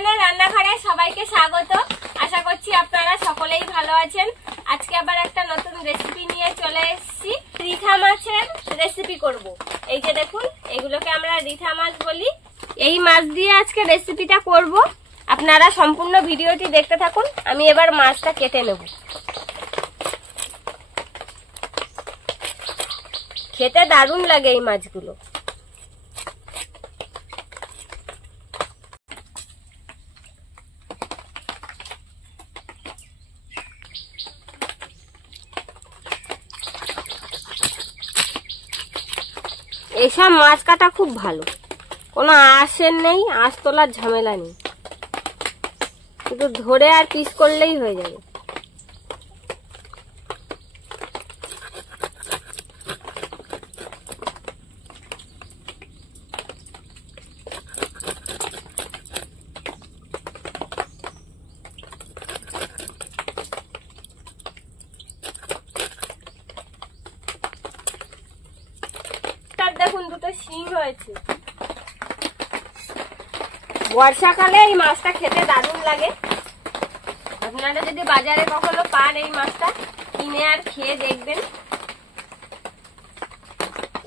কিচেনের রান্নাঘরে সবাইকে স্বাগত। আশা করছি আপনারা সকলেই ভালো আছেন। আজকে আবার একটা নতুন রেসিপি নিয়ে চলে এসেছি। রিঠা মাছের রেসিপি করব। এই যে দেখুন, এগুলোকে আমরা রিঠা মাছ বলি। এই মাছ দিয়ে আজকে রেসিপিটা করব। আপনারা সম্পূর্ণ ভিডিওটি দেখতে থাকুন। আমি এবার মাছটা কেটে নেব। খেতে দারুণ লাগে এই মাছগুলো। এইসব মাছ কাটা খুব ভালো, কোনো আঁশের নেই, আঁশ তোলার ঝামেলা নেই, শুধু ধরে আর পিস করলেই হয়ে যাবে। দেখুন, দুটো শিং হয়েছে। বর্ষাকালে এই মাছটা খেতে দারুণ লাগে। আপনারা যদি বাজারে কখনো পান এই মাছটা, কিনে আর খেয়ে দেখবেন।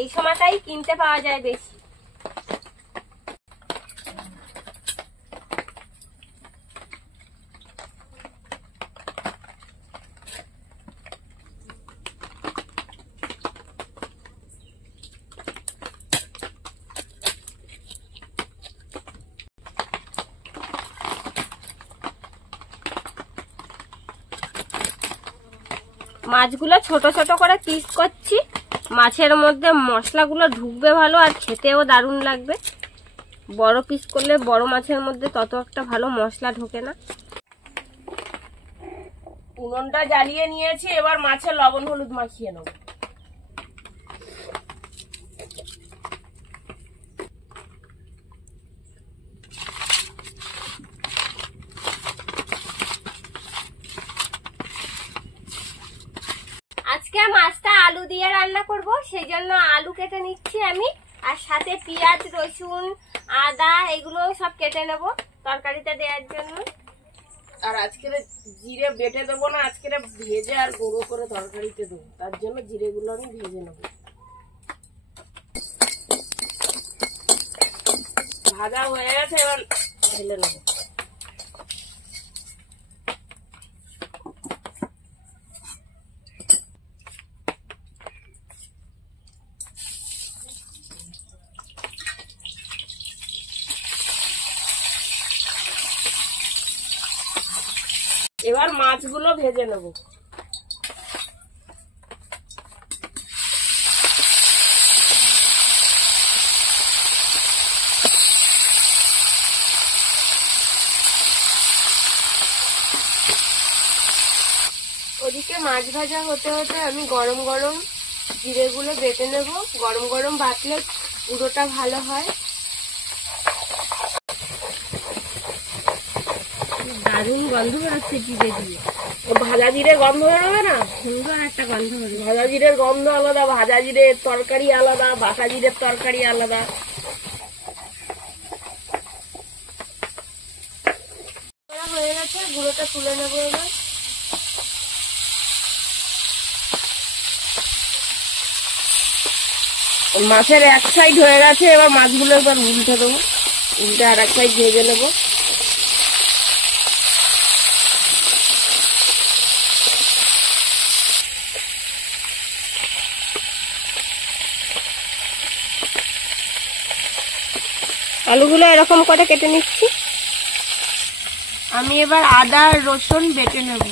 এই সময়টাই কিনতে পাওয়া যায় বেশি। মাছগুলো ছোট ছোট করে পিস করছি। মাছের মধ্যে মশলাগুলো ঢুকবে ভালো, আর খেতেও দারুণ লাগবে। বড় পিস করলে বড় মাছের মধ্যে তত একটা ভালো মশলা ঢোকে না। উনুনটা জ্বালিয়ে নিয়েছি, এবার মাছে লবণ হলুদ মাখিয়ে নেব। আজকে মাছটা আলু দিয়ে রান্না করব, সেই জন্য আলু কেটে নিচ্ছি আমি। আর সাথে পেঁয়াজ, রসুন, আদা এগুলো সব কেটে নেব তরকারিতে দেওয়ার জন্য। আর আজকে জিরে বেটে দেবো না, আজকে ভেজে আর গুঁড়ো করে তরকারিতে দেবো। তার জন্য জিরেগুলো আমি ভেজে নেব। ভাজা হয়ে গেছে, এবার ঢেলে নেব। এবার মাছগুলো ভেজে নেব। ওদিকে মাছ ভাজা হতে হতে আমি গরম গরম জিরেগুলো বেটে নেব। গরম গরম বাটলে পুরোটা ভালো হয়। দারুণ গন্ধ বেরোচ্ছে জিরে দিয়ে। ভাজা জিরে গন্ধ বেরোবে না? সুন্দর একটা গন্ধ বেরোবে। ভাজা জিরের গন্ধ আলাদা, ভাজা জিরের তরকারি আলাদা, বাটা জিরের তরকারি আলাদা। হয়ে গেছে, গুঁড়োটা তুলে নেবো এবার। মাছের এক সাইড হয়ে গেছে, এবার মাছগুলো এবার উল্টে দেবো। উল্টে আর এক সাইড ভেজে নেবো। আলুগুলো এরকম করে কেটে নিচ্ছি। আমি এবার আদা আর রসুন বেটে নেব।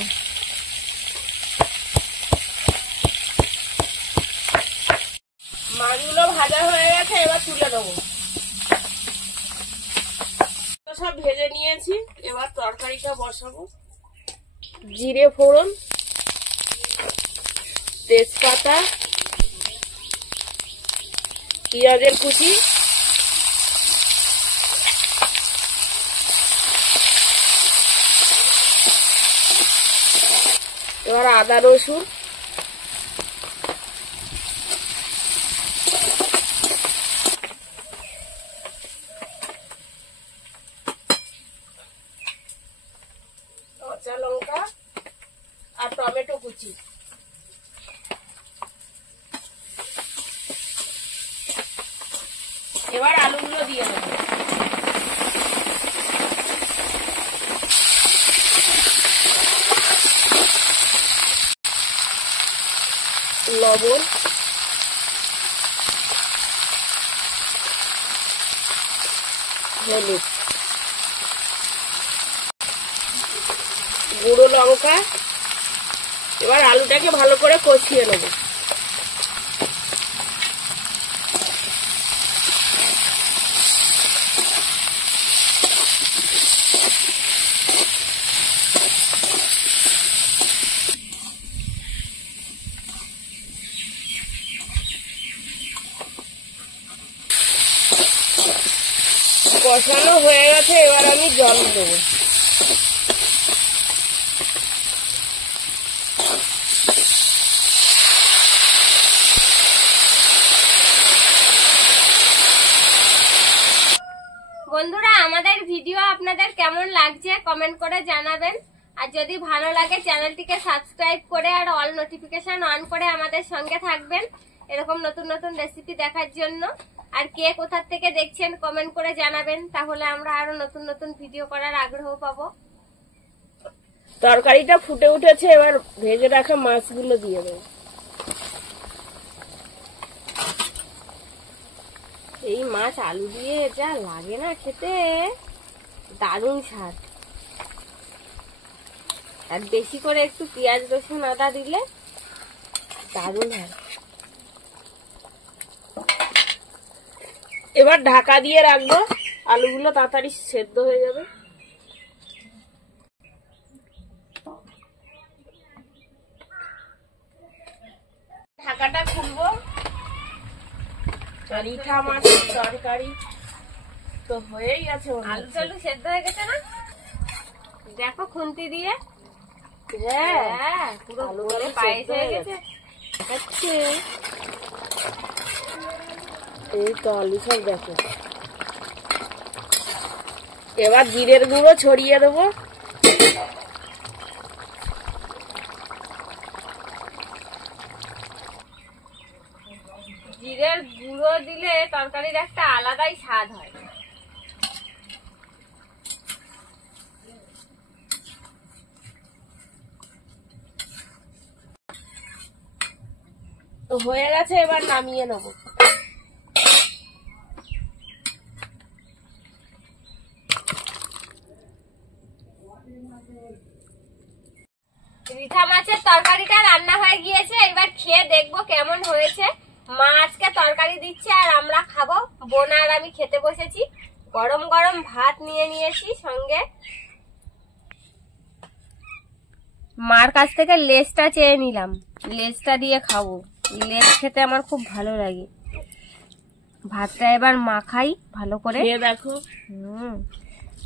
মাছগুলো ভাজা হয়ে গেছে, এবার তুলে দেবো। সব ভেজে নিয়েছি, এবার তরকারিটা বসাবো। জিরে ফোড়ন, তেজপাতা, পেঁয়াজের কুচি, এবার আদা রসুন, টমেটো কুচি, এবার আলুগুলো দিয়ে দেবো। লবণ, হলুদ, গুঁড়ো লঙ্কা। এবার আলুটাকে ভালো করে কষিয়ে নেব। কষানো হয়ে গেছে, এবার আমি জল দেবো। বন্ধুরা, আমাদের ভিডিও আপনাদের কেমন লাগছে কমেন্ট করে জানাবেন। আর যদি ভালো লাগে চ্যানেলটিকে সাবস্ক্রাইব করে আর অল নোটিফিকেশন অন করে আমাদের সঙ্গে থাকবেন এরকম নতুন নতুন রেসিপি দেখার জন্য। আর কে কোথা থেকে দেখছেন কমেন্ট করে জানাবেন, তাহলে আমরা আরো নতুন নতুন ভিডিও করার আগ্রহ পাবো। তরকারিটা ফুটে উঠেছে, এবার ভেজে রাখা মাছগুলো দিয়ে দেবো। এই মাছ আলু দিয়ে যা লাগে না খেতে, দারুণ স্বাদ। আর বেশি করে একটু পেঁয়াজ রসুন আদা দিলে দারুণ হয়। এবার ঢাকা দিয়ে রাখবো, আলুগুলো তাড়াতাড়ি সেদ্ধ হয়ে যাবে। ঢাকাটা খুলবো। রিঠা মাছের তরকারি তো হয়েই গেছে। আলু টালু সেদ্ধ হয়ে গেছে না? দেখো খুন্তি দিয়ে। হ্যাঁ, পুরো গলে পায়েস হয়ে গেছে। এই তো আলু সব দেখো। এবার জিরের গুঁড়ো ছড়িয়ে দেবো। জিরের গুঁড়ো দিলে তরকারির একটা আলাদাই স্বাদ হয়। তো হয়ে গেছে, এবার নামিয়ে নেবো। রিঠা মাছের তরকারিটা রান্না হয়ে গিয়েছে, এবার খেয়ে দেখবো কেমন হয়েছে। মা আজকে তরকারি দিচ্ছে আর আমরা খাবো। বোন আর আমি খেতে বসেছি। গরম গরম ভাত নিয়ে নিয়েছি সঙ্গে। মার কাছ থেকে লেজটা চেয়ে নিলাম, লেজটা দিয়ে খাবো। লেজ খেতে আমার খুব ভালো লাগে। ভাতটা এবার মাখাই ভালো করে। খেয়ে দেখো।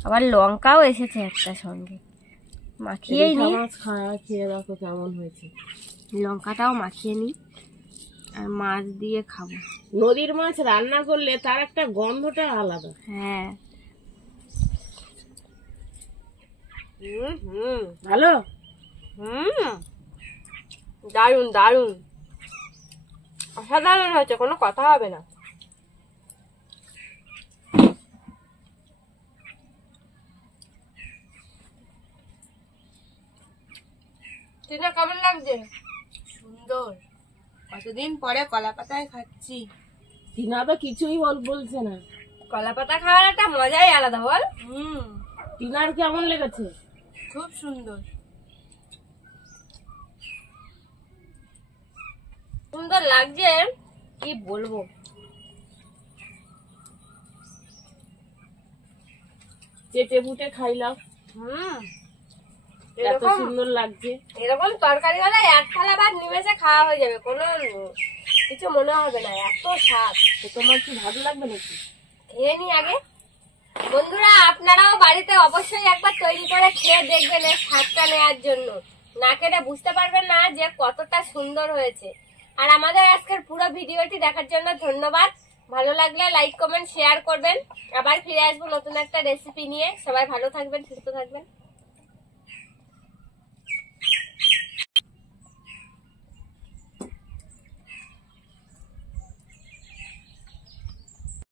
আবার লঙ্কাও এসেছে একটা সঙ্গে, মাখিয়েই নি। মাছ খাওয়া, খেয়ে দেখো কেমন হয়েছে। লঙ্কাটাও মাখিয়ে নি আর মাছ দিয়ে খাবো। নদীর মাছ রান্না করলে তার একটা গন্ধটা আলাদা। হ্যাঁ, ভালো। দারুন দারুন, অসাধারণ হয়েছে, কোনো কথা হবে না। টিনা কেমন লাগছে? সুন্দর। কতদিন পরে কলা পাতায় খাচ্ছি। টিনা তো কিছুই বলছে না। কলা পাতা খাওয়ার একটা মজাই আলাদা বল। টিনার কেমন লেগেছে? খুব সুন্দর। সুন্দর লাগছে, কি বলবো। চেটে বুটে খাইলাম, এত সুন্দর লাগছে। এরকম তরকারি হলে এক থালা ভাত নিমেষে খাওয়া হয়ে যাবে, কোনো কিছু মনে হবে না, এত স্বাদ। তো তোমার কি ভালো লাগবে নাকি? খেয়ে নি আগে। বন্ধুরা, আপনারাও বাড়িতে অবশ্যই একবার তৈরি করে খেয়ে দেখবেন এর স্বাদটা নেওয়ার জন্য। না খেলে বুঝতে পারবেন না যে কতটা সুন্দর হয়েছে। আর আমাদের আজকের পুরো ভিডিওটি দেখার জন্য ধন্যবাদ। ভালো লাগলে লাইক কমেন্ট শেয়ার করবেন। আবার ফিরে আসবো নতুন একটা রেসিপি নিয়ে। সবাই ভালো থাকবেন, সুস্থ থাকবেন।